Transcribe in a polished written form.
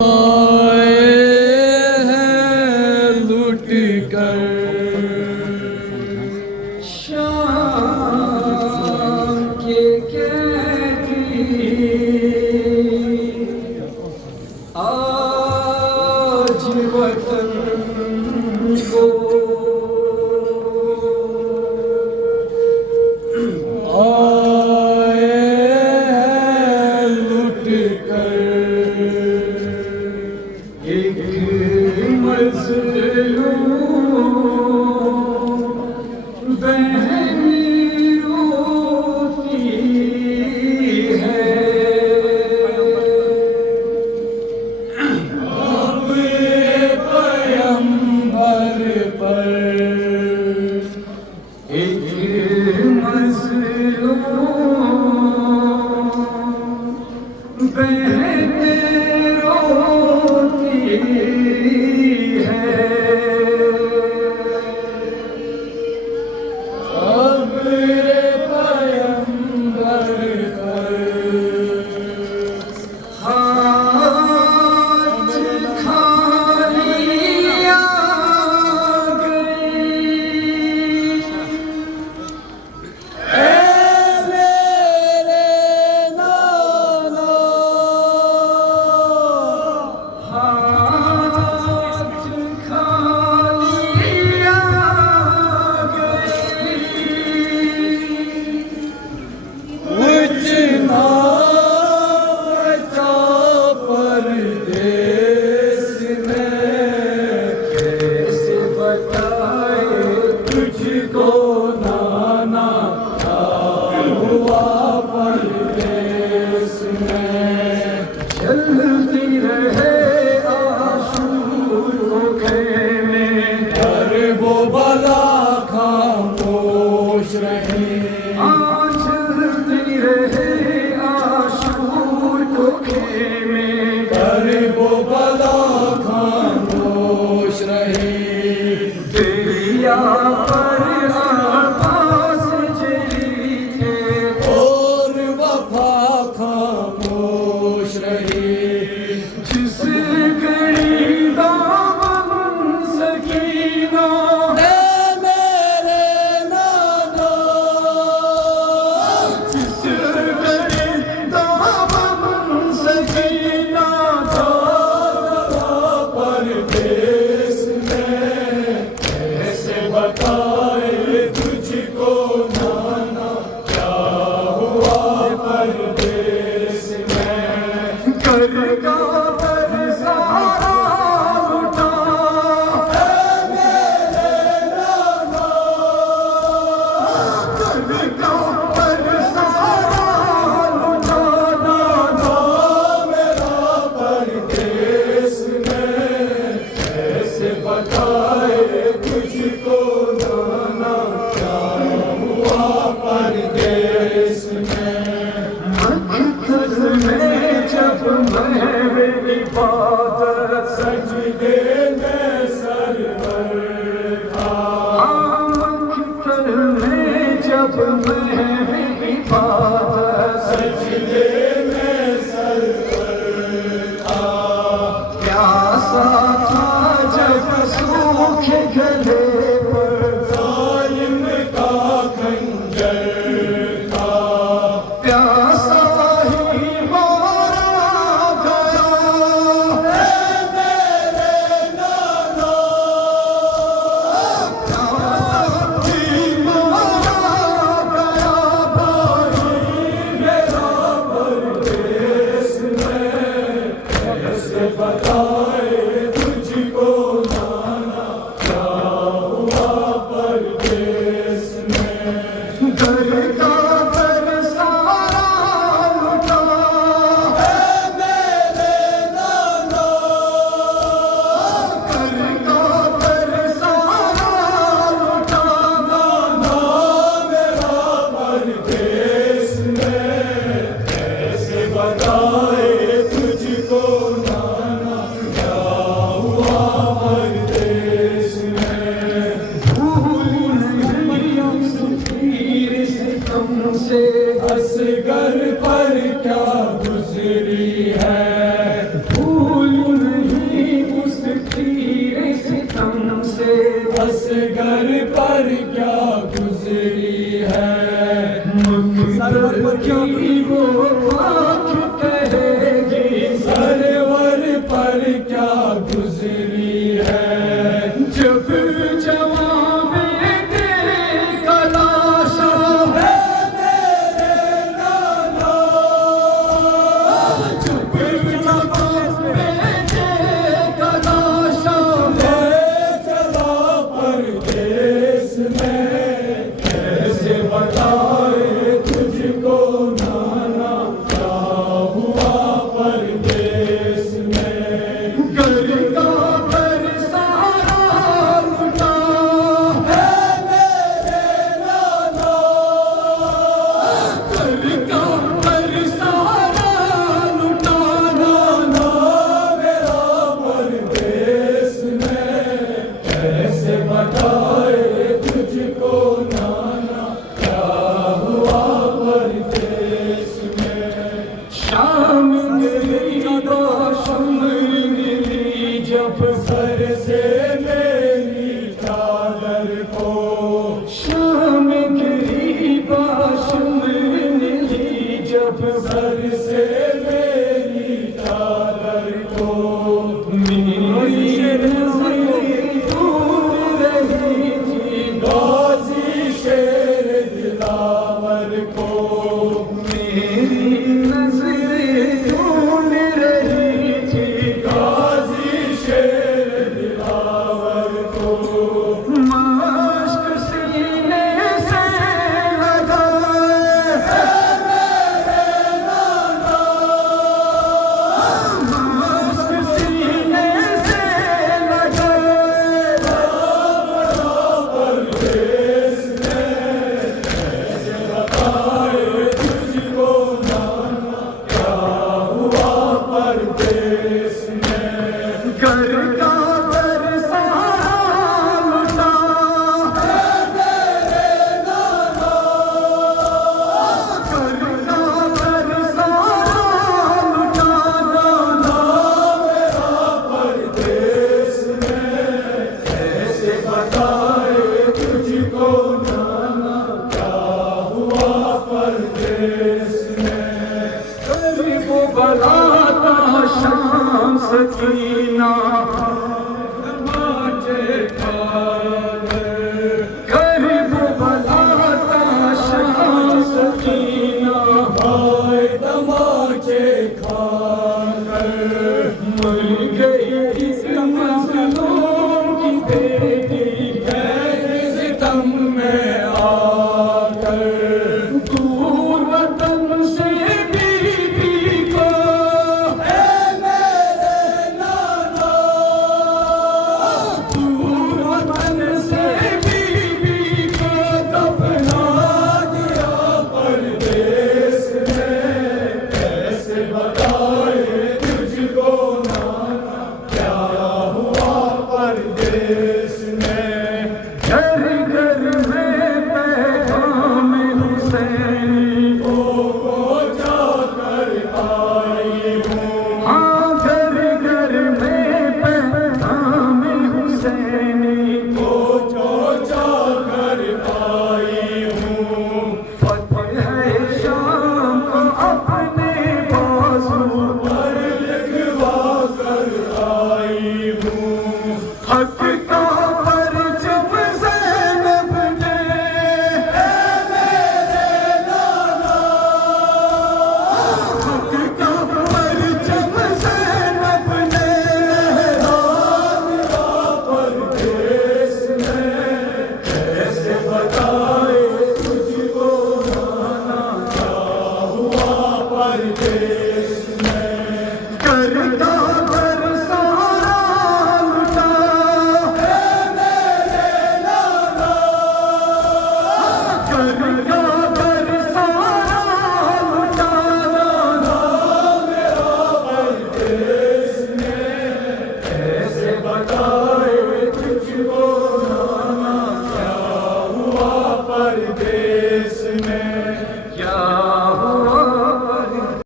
आए हैं लुट कर शाम के कैदी आज वतन को आए हैं लुट कर एक मज़लूम बहन रोती है अपने पैगंबर पर एक मज़लूम बहन रोती है अपने पैगंबर पर हाथ खाली आ गई ऐ मेरे नाना हाथ खाली आ गई उजना बचा परदेस में कैसे बताए तुझको नाना क्या हुआ परदेस में चलती रहे आशूर खेमे दर्बो बला खामोश रहे चलती रहे आशूर खेमे दर्बो बला खामोश रहे दरिया पर आकाश जली थे और वफा खामोश रही जिस घड़ी दामन सकीना ऐ मेरे नाना जिस घड़ी दामन सकीना था परदेस में कैसे बताए तुझको नाना क्या हुआ परदेस में घर का बरसाना लुटा ऐ मेरे नाना घर का बरसाना लुटा नाना मेरा परदेस में कैसे बताए तुझको नाना क्या हुआ परदेस में मक्तब में जब महवे इबादत सजदे में सरवर था मक्तब में जब महवे इबादत सजदे में सरवर था प्यासा था जब सूखे गले पर जालिम का खंजर था प्यासा ही मारा गया ऐ मेरे नाना प्यासा ही मारा गया भाई मेरा परदेस में कैसे बताए तुझको नाना क्या हुआ परदेस में घर का बरसाना लुटा ऐ मेरे नाना घर का बरसाना लुटा नाना मेरा परदेस में कैसे बताए तुझको नाना क्या इस घर पर क्या गुजरी है, सरवर की वो आँख कहेगी सरवर पर क्या गुजरी है। जब जवां बेटे का लाशा है मेरे नाना, जब जवां बेटे का लाशा ले चला परदेस में, कैसे बताए तुझको नाना क्या हुआ परदेस में। घर का घर सारा लुटा है मेरे नाना, घर का घर सारा लुटा नाना मेरा परदेस में, कैसे बताए तुझको नाना क्या हुआ परदेस में। शाम गई शाम मिली जब सर से मेरी चादर को, शाम गई शाम मिली जब सर से मेरी चादर को। मेरी नज़रें दूर रही थी गाज़ी शेर दिलावर को, मेरी नज़रें ढूंढ रही थी गाज़ी शेर दिलावर को। मश्क सीने से लगाए है मेरे नाना, मश्क सीने से लगाए परदेस में, कैसे बताए तुझको नाना क्या हुआ परदेस में। घर का घर सारा लुटा है मेरे नाना, घर का घर सारा लुटा नाना मेरा परदेस में, कैसे बताए तुझको नाना क्या हुआ परदेस में। गरीब बलाता शाम सकीना तमाचे खाकर, गरीब बलाता शाम सकीना भाई तमाचे खाकर। मर गई इस मज़लूम की बेटी है सितम में आकर, दूर वतन से बीबी को है मेरे नाना, दूर वतन से बीबी को दफना दिया परदेस में, कैसे बताए तुझको नाना क्या हुआ परदेस में। घर घर में पैगाम हुसैनी को जाकर आई हूँ, हाँ घर घर में पैगाम हुसैनी को जाकर आई हूँ। फतेह शाम को अपने बाजू पर लिखवा कर आई हूँ। हक